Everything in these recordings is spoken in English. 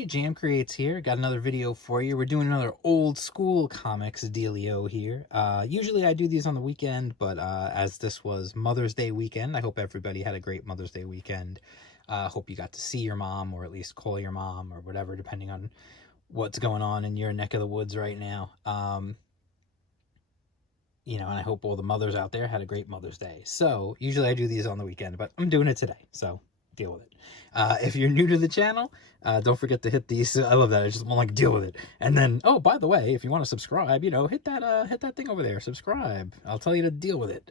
everybody, Jam Creates here. Got another video for you. We're doing another old school comics dealio here. Usually I do these on the weekend, but as this was Mother's Day weekend, I hope everybody had a great Mother's Day weekend. Hope you got to see your mom, or at least call your mom, or whatever, depending on what's going on in your neck of the woods right now. And I hope all the mothers out there had a great Mother's Day. So usually I do these on the weekend, but I'm doing it today, so deal with it. If you're new to the channel, don't forget to hit these. I love that. I just want to deal with it. And then, oh, by the way, if you want to subscribe, hit that thing over there. Subscribe. I'll tell you to deal with it.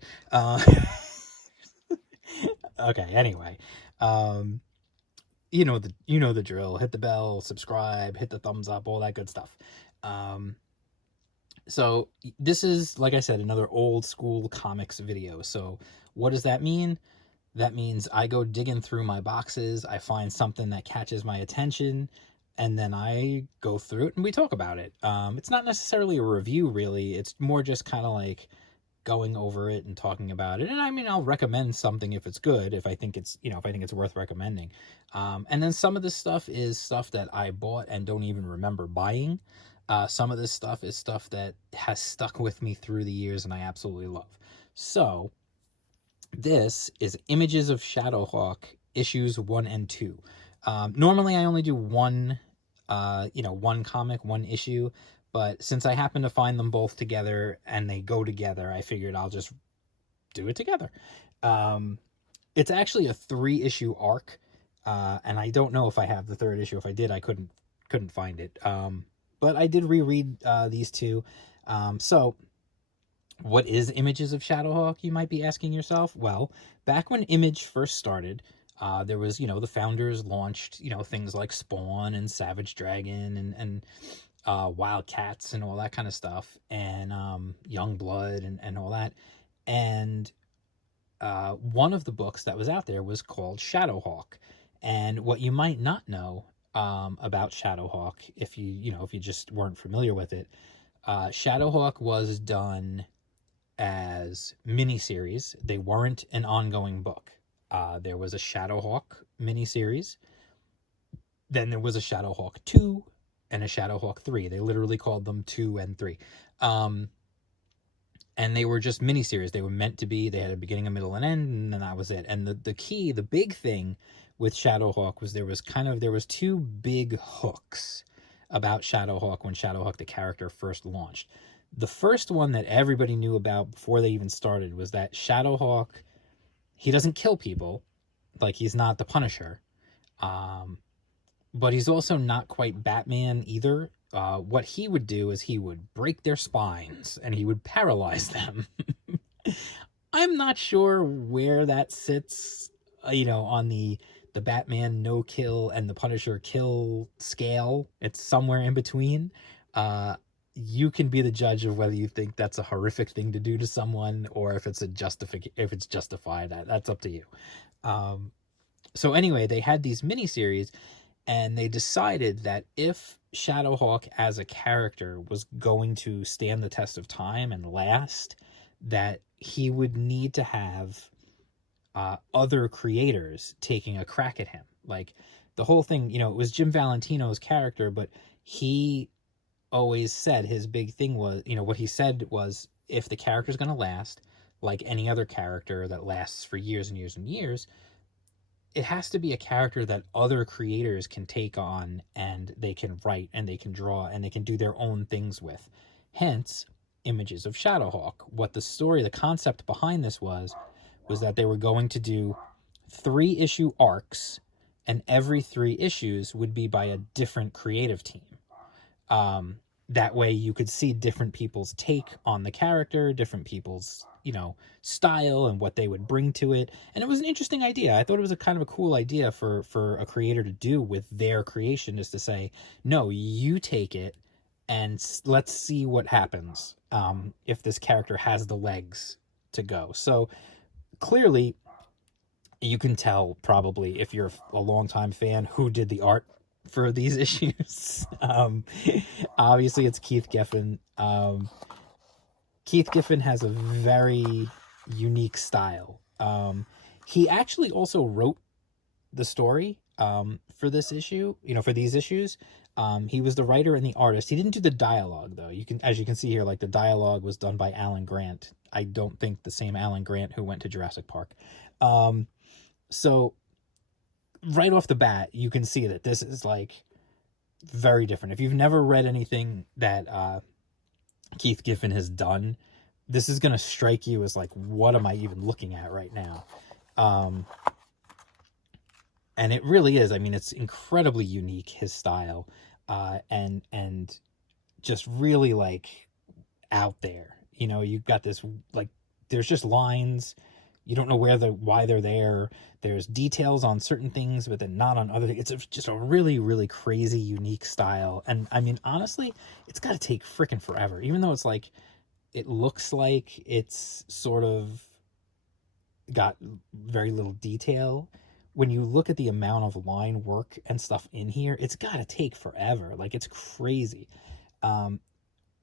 Okay. Anyway, you know the drill. Hit the bell, subscribe, hit the thumbs up, all that good stuff. So this is, like I said, another old school comics video. So what does that mean? That means I go digging through my boxes, I find something that catches my attention, and then I go through it and we talk about it. It's not necessarily a review, really. It's more just kind of like going over it and talking about it. And I mean, I'll recommend something if it's good, if I think it's, if I think it's worth recommending. And then some of this stuff is stuff that I bought and don't even remember buying. Some of this stuff is stuff that has stuck with me through the years and I absolutely love. So this is Images of Shadowhawk, issues 1 and 2. Normally I only do one comic, one issue, but since I happen to find them both together and they go together, I figured I'll just do it together. It's actually a 3-issue arc, and I don't know if I have the 3rd issue. If I did, I couldn't find it. But I did reread these two. So what is Images of Shadowhawk, you might be asking yourself? Well, back when Image first started, there was, the founders launched, things like Spawn and Savage Dragon and Wildcats and all that kind of stuff, and Youngblood and all that. And one of the books that was out there was called Shadowhawk. And what you might not know about Shadowhawk, if you just weren't familiar with it, Shadowhawk was done as miniseries. They weren't an ongoing book. There was a Shadowhawk miniseries, then there was a Shadowhawk 2 and a Shadowhawk 3. They literally called them 2 and 3. And they were just miniseries. They were meant to be. They had a beginning, a middle, and end, and then that was it. And the big thing with Shadowhawk was there was 2 big hooks about Shadowhawk when Shadowhawk the character first launched. The first one that everybody knew about before they even started was that Shadowhawk, he doesn't kill people, like he's not the Punisher, but he's also not quite Batman either. What he would do is he would break their spines and he would paralyze them. I'm not sure where that sits, on the Batman no kill and the Punisher kill scale. It's somewhere in between. You can be the judge of whether you think that's a horrific thing to do to someone or if it's justified. That's up to you. So anyway, they had these miniseries, and they decided that if Shadowhawk as a character was going to stand the test of time and last, that he would need to have other creators taking a crack at him. Like, the whole thing, it was Jim Valentino's character, but he always said his big thing was, what he said was, if the character's going to last, like any other character that lasts for years and years and years, it has to be a character that other creators can take on, and they can write and they can draw and they can do their own things with. Hence, Images of Shadowhawk. What the concept behind this was that they were going to do 3-issue arcs, and every 3 issues would be by a different creative team. That way you could see different people's take on the character, different people's, style and what they would bring to it. And it was an interesting idea. I thought it was a kind of a cool idea for a creator to do with their creation, is to say, no, you take it and let's see what happens if this character has the legs to go. So clearly you can tell, probably, if you're a longtime fan, who did the art for these issues. Obviously it's Keith Giffen. Keith Giffen has a very unique style. He actually also wrote the story. for this issue, for these issues. He was the writer and the artist. He didn't do the dialogue, though. As you can see here, like the dialogue was done by Alan Grant. I don't think the same Alan Grant who went to Jurassic Park. So right off the bat, you can see that this is like very different. If you've never read anything that Keith Giffen has done, this is going to strike you as like, what am I even looking at right now? And it really is. I mean, it's incredibly unique, his style, and just really like out there. You've got this, like, there's just lines. You don't know why they're there. There's details on certain things, but then not on other things. It's just a really, really crazy, unique style. And I mean, honestly, it's got to take freaking forever, even though it's like, it looks like it's sort of got very little detail. When you look at the amount of line work and stuff in here, it's got to take forever. Like, it's crazy. And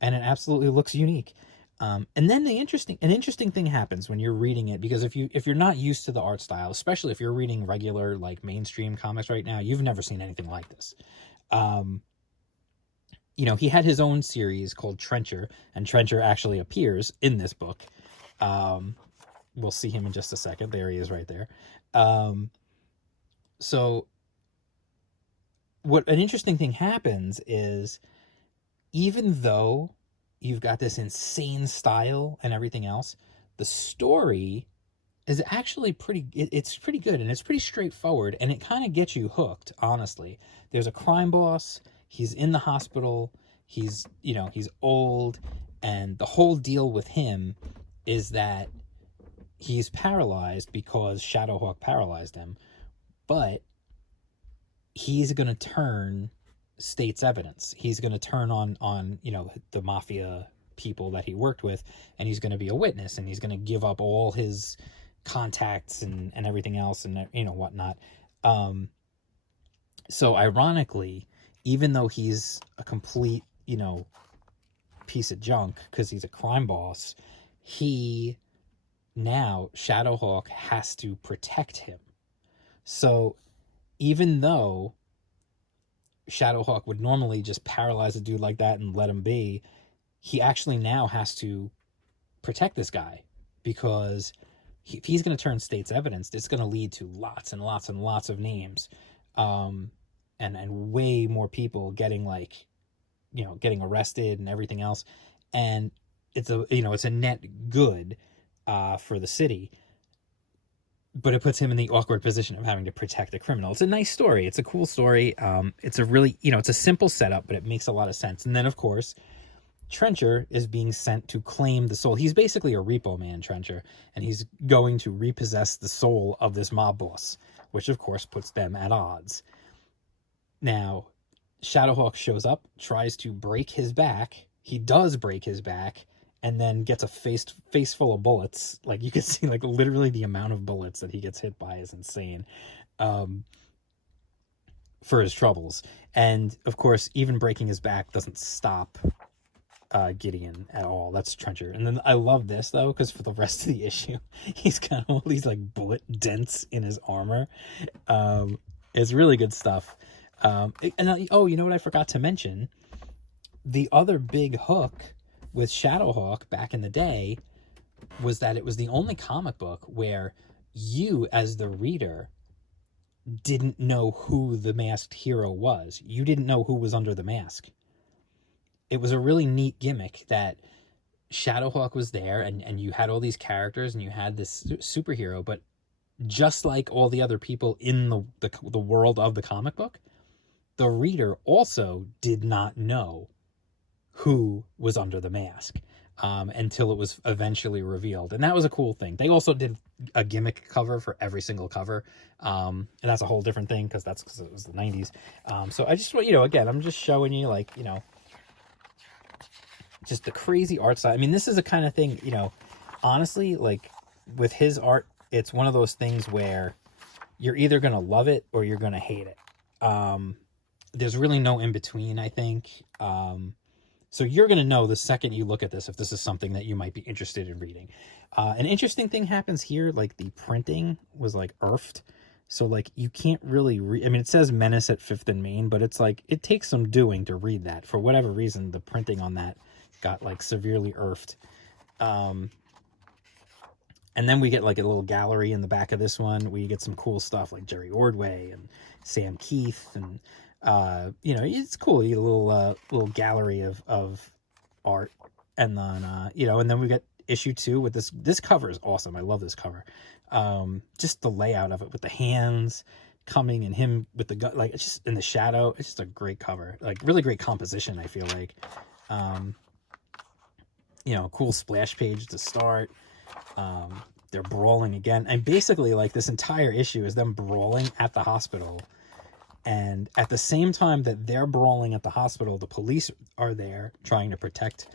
it absolutely looks unique. And then an interesting thing happens when you're reading it, because if you're not used to the art style, especially if you're reading regular, like, mainstream comics right now, you've never seen anything like this. He had his own series called Trencher, and Trencher actually appears in this book. We'll see him in just a second. There he is right there. So an interesting thing happens is, even though you've got this insane style and everything else, the story is actually it's pretty good, and it's pretty straightforward, and it kind of gets you hooked, honestly. There's a crime boss. He's in the hospital. He's old, and the whole deal with him is that he's paralyzed because Shadowhawk paralyzed him, but he's going to turn state's evidence. He's going to turn on the mafia people that he worked with, and he's going to be a witness, and he's going to give up all his contacts and everything else, and whatnot. So ironically, even though he's a complete piece of junk because he's a crime boss, Shadowhawk has to protect him. So even though Shadowhawk would normally just paralyze a dude like that and let him be, he actually now has to protect this guy, because if he's going to turn state's evidence, it's going to lead to lots and lots and lots of names, and way more people getting getting arrested and everything else. And it's a net good for the city, but it puts him in the awkward position of having to protect a criminal. It's a nice story. It's a cool story. It's a really, it's a simple setup, but it makes a lot of sense. And then, of course, Trencher is being sent to claim the soul. He's basically a repo man, Trencher, and he's going to repossess the soul of this mob boss, which, of course, puts them at odds. Now, Shadowhawk shows up, tries to break his back. He does break his back, and then gets a face full of bullets. Like, you can see, like, literally the amount of bullets that he gets hit by is insane, for his troubles. And, of course, even breaking his back doesn't stop Gideon at all. That's Trencher. And then I love this, though, because for the rest of the issue, he's got all these, like, bullet dents in his armor. It's really good stuff. You know what I forgot to mention? The other big hook with Shadowhawk back in the day was that it was the only comic book where you, as the reader, didn't know who the masked hero was. You didn't know who was under the mask. It was a really neat gimmick that Shadowhawk was there, and you had all these characters, and you had this superhero, but just like all the other people in the world of the comic book, the reader also did not know who was under the mask until it was eventually revealed. And that was a cool thing. They also did a gimmick cover for every single cover. And that's a whole different thing, because it was the 90s. So I just want, again, I'm just showing you, like, just the crazy art style. I mean, this is a kind of thing, honestly, like, with his art, it's one of those things where you're either going to love it or you're going to hate it. There's really no in between, I think. So you're going to know the second you look at this if this is something that you might be interested in reading. An interesting thing happens here, like the printing was like earthed. So like you can't really I mean, it says Menace at 5th and Main, but it's like it takes some doing to read that. For whatever reason, the printing on that got like severely irfed. And then we get like a little gallery in the back of this one where you get some cool stuff like Jerry Ordway and Sam Keith, and you know, it's cool. You get a little gallery of art, and then you know, and then we get issue 2 with this cover is awesome. I love this cover. Just the layout of it with the hands coming and him with the gun, like it's just in the shadow. It's just a great cover, like really great composition, I feel like. You know, cool splash page to start. They're brawling again, and basically like this entire issue is them brawling at the hospital, and at the same time that they're brawling at the hospital, the police are there trying to protect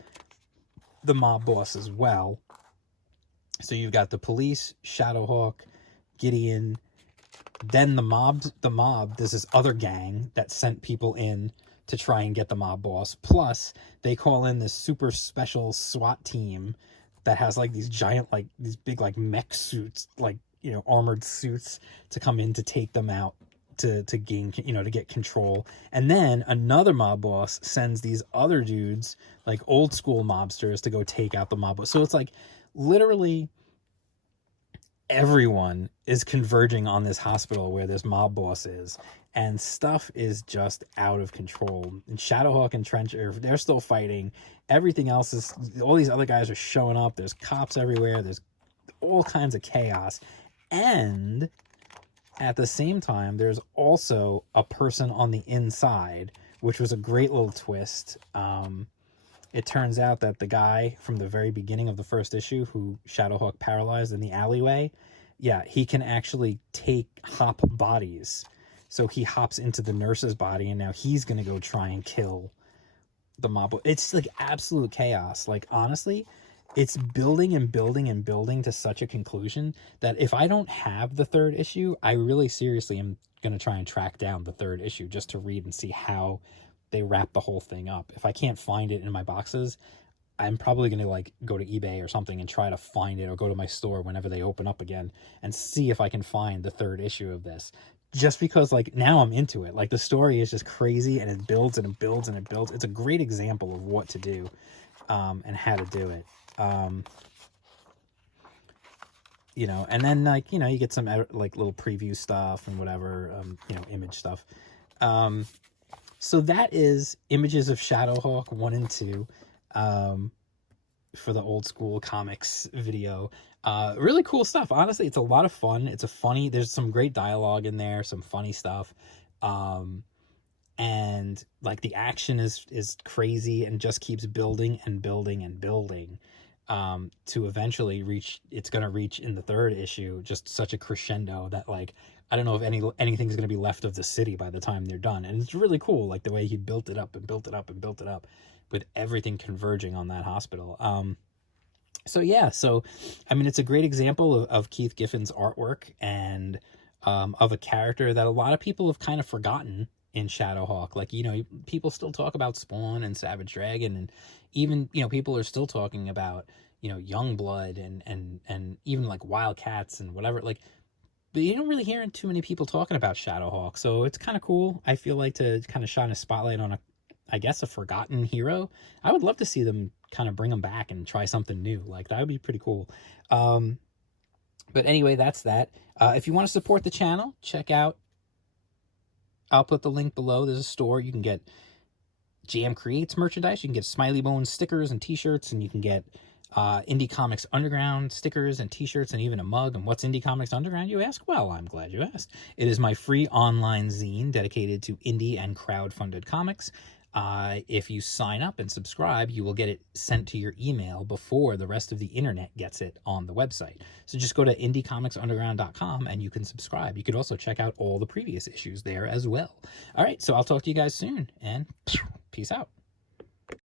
the mob boss as well. So you've got the police, Shadowhawk, Gideon, then the mob, there's this other gang that sent people in to try and get the mob boss, plus they call in this super special SWAT team that has like these giant, like these big like mech suits, like, you know, armored suits to come in to take them out, to gain, you know, to get control. And then another mob boss sends these other dudes, like old school mobsters, to go take out the mob boss. So it's like literally everyone is converging on this hospital where this mob boss is, and stuff is just out of control. And Shadowhawk and Trencher, they're still fighting. Everything else is, all these other guys are showing up. There's cops everywhere. There's all kinds of chaos. And at the same time, there's also a person on the inside, which was a great little twist. It turns out that the guy from the very beginning of the first issue who Shadowhawk paralyzed in the alleyway, yeah, he can actually hop bodies. So he hops into the nurse's body, and now he's going to go try and kill the mob. It's like absolute chaos. Like, honestly, it's building and building and building to such a conclusion that if I don't have the 3rd issue, I really seriously am going to try and track down the 3rd issue just to read and see how they wrap the whole thing up. If I can't find it in my boxes, I'm probably going to like go to eBay or something and try to find it, or go to my store whenever they open up again and see if I can find the 3rd issue of this. Just because like now I'm into it. Like the story is just crazy, and it builds and it builds and it builds. It's a great example of what to do and how to do it. You know, and then like, you know, you get some like little preview stuff and whatever, you know, image stuff. So that is Images of Shadowhawk 1 and 2 for the Old School Comics video. Really cool stuff. Honestly, it's a lot of fun. It's there's some great dialogue in there, some funny stuff. And like the action is crazy and just keeps building and building and building to eventually reach, it's going to reach in the 3rd issue, just such a crescendo that like, I don't know if anything's going to be left of the city by the time they're done. And it's really cool, like the way he built it up and built it up and built it up with everything converging on that hospital. So yeah, so I mean, it's a great example of Keith Giffen's artwork, and of a character that a lot of people have kind of forgotten in Shadowhawk. Like, you know, people still talk about Spawn and Savage Dragon, and even, you know, people are still talking about, you know, Youngblood and even like Wildcats and whatever, like, but you don't really hear too many people talking about Shadowhawk. So it's kind of cool, I feel like, to kind of shine a spotlight on I guess a forgotten hero. I would love to see them kind of bring him back and try something new. Like, that would be pretty cool. But anyway, that's that. If you want to support the channel, check out, I'll put the link below. There's a store. You can get Jam Creates merchandise. You can get Smiley Bones stickers and t-shirts, and you can get Indie Comics Underground stickers and t-shirts, and even a mug. And what's Indie Comics Underground, you ask? Well, I'm glad you asked. It is my free online zine dedicated to indie and crowd-funded comics. If you sign up and subscribe, you will get it sent to your email before the rest of the internet gets it on the website. So just go to indiecomicsunderground.com and you can subscribe. You could also check out all the previous issues there as well. All right, so I'll talk to you guys soon, and peace out.